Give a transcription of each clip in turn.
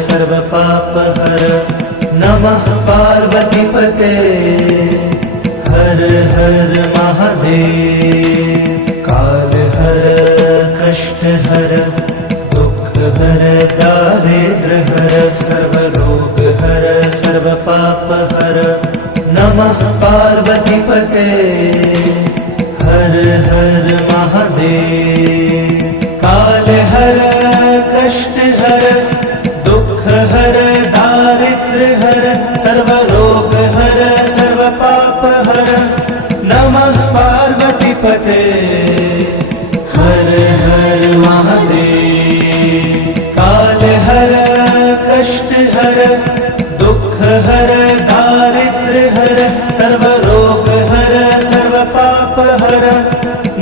सर्व पाप हर नमः पार्वतीपते हर हर महादेव। काल हर कष्ट हर दुख हर दारिद्र हर सर्व रोग हर सर्व पाप हर नमः पार्वतीपते हर हर महादेव। काल हर कष्ट हर दुख हर दारिद्र हर सर्व रोग हर सर्व पाप हर नमः पार्वतीपते हर हर महादेव। काल हर कष्ट हर दुख हर दारिद्र हर सर्व रोग हर सर्व पाप हर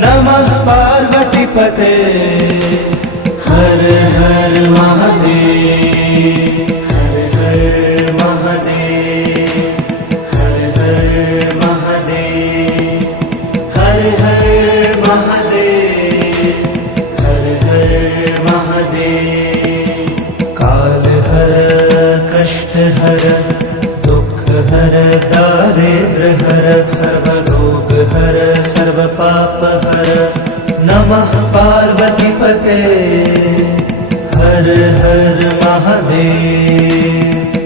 नमः पार्वतीपते हर हर महादेव। हर हर महादेव हर हर महादेव हर हर महादेव हर हर महादेव। काल हर कष्ट हर दुख हर दारिद्र हर सर्व रोग हर सर्व पाप हर नमः पार्वतीपते हर हर महादेव।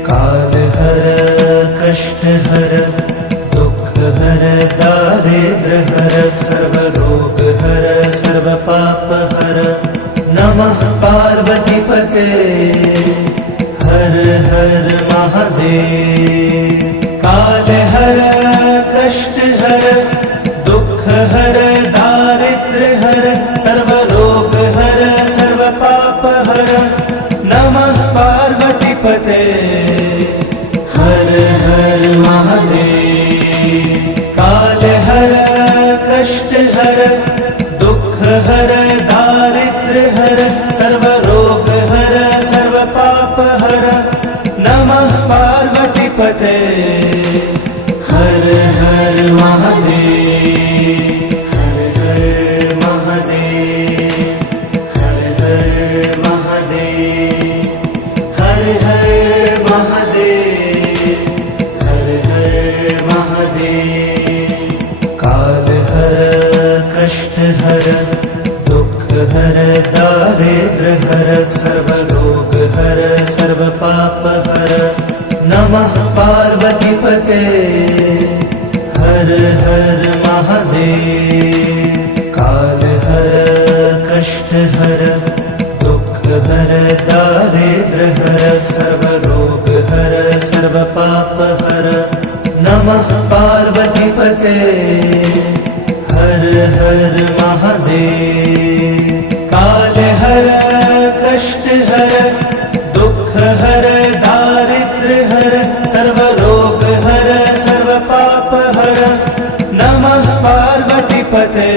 काल हर कष्ट हर दुख हर दारिद्र हर सर्व रोग हर सर्व पाप हर नमः पार्वतीपते हर हर महादेव। काल हर कष्ट हर दुख हर दारिद्र हर सर्व रोग हर सर्व पाप हर नमः पार्वतीपते हर हर महादेव। काल हर कष्ट हर दुख हर दारिद्र हर सर्व रोग हर सर्व पाप हर नमः पार्वतीपते हर हर महादेव। हर हर महादेव हर हर महादेव हर हर महादेव हर हर महादेव। काल हर कष्ट हर दुख हर दारिद्र हर सर्व रोग हर सर्व पाप हर नमः पार्वतीपते हर हर महादेव। काल हर कष्ट हर दुख हर दारिद्र हर सर्व रोग हर सर्व पाप हर नमः पार्वतीपते हर हर महादेव। काल हर कष्ट हर दुख हर दारिद्र हर सर्व रोग हर सर्व पाप हर नमः पार्वतीपते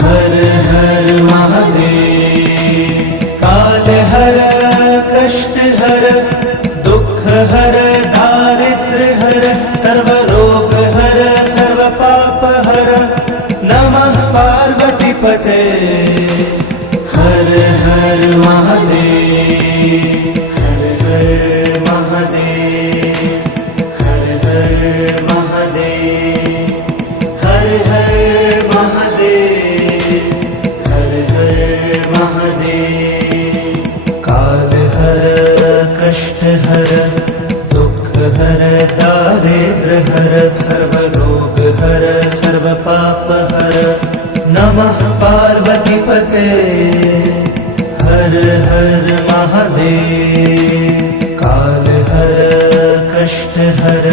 हर हर महादेव। काल हर कष्ट हर दुख हर दारिद्र हर सर्व रोग हर सर्व पाप हर नमः पार्वतीपते हर हर महादेव। हर हर महादेव हर हर महादेव हर हर महादेव हर हर महादेव। काल हर कष्ट हर दुख हर दारिद्र हर सर्व रोग हर सर्व पाप हर नमः पार्वतीपते हर हर महादेव। काल हर कष्ट हर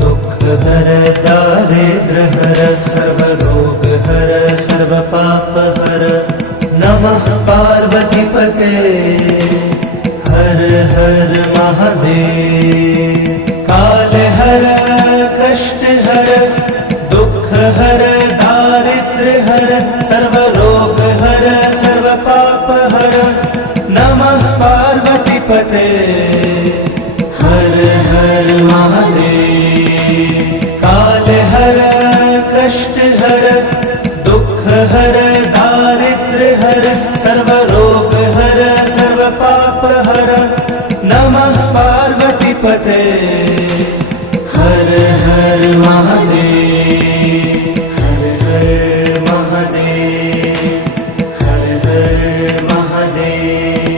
दुख हर दारिद्र हर सर्व रोग हर सर्व पाप हर नमः पार्वतीपते हर हर महादेव। काल हर कष्ट हर दुख हर दारिद्र हर सर्व रोग हर सर्व पाप हर नमः पार्वतीपते हर हर महादेव। काल हर कष्ट हर दुख हर दारिद्र हर सर्व रोग हर सर्व पाप हर पते हर हर महादेव हर हर महादेव हर हर महादेव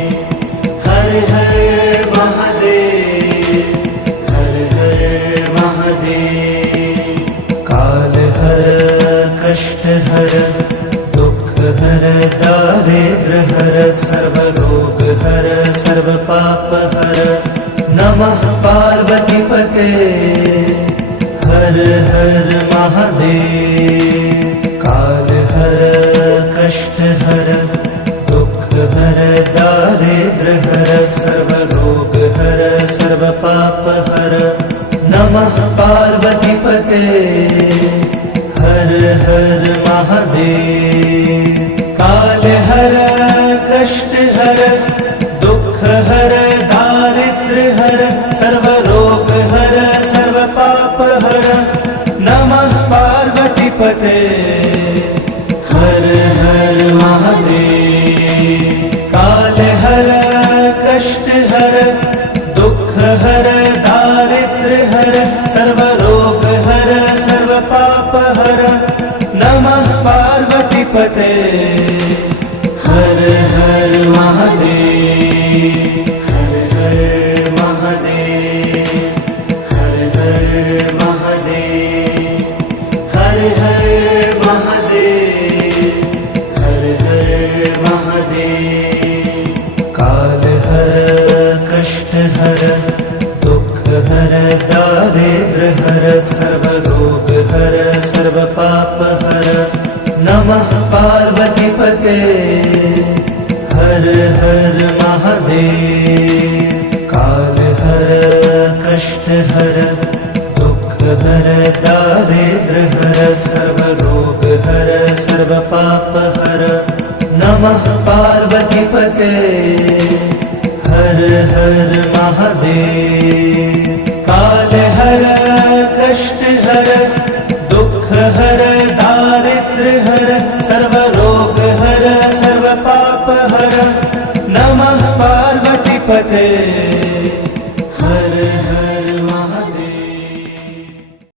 हर हर महादेव हर हर महादेव काल हर कष्ट हर दुख हर दारिद्र हर सर्व रोग हर सर्व पाप हर नमः पार्वती पते हर हर महादेव काल हर कष्ट हर दुख हर दारिद्र हर सर्व रोग हर सर्व पाप हर नमः पार्वती पते हर हर महादेव काल हर कष्ट हर दुख हर दारिद्र हर सर्व रोग हर सर्व पाप हर नमः पार्वती पते हर हर महादेव काल हर कष्ट हर दुख हर दारिद्र हर सर्व रोग हर सर्व पाप हर नमः पार्वती पते हर हर महादेव हर हर महादेव हर हर महादेव हर हर महादेव हर हर महादेव काल हर कष्ट हर दुख हर दारिद्र हर सर्व रोग हर सर्व पाप हर नमः पार्वती पते हर हर महादेव काल हर कष्ट हर दुख हर दारिद्र हर सर्व रोग हर सर्व पाप हर नमः पार्वती पते हर हर महादेव।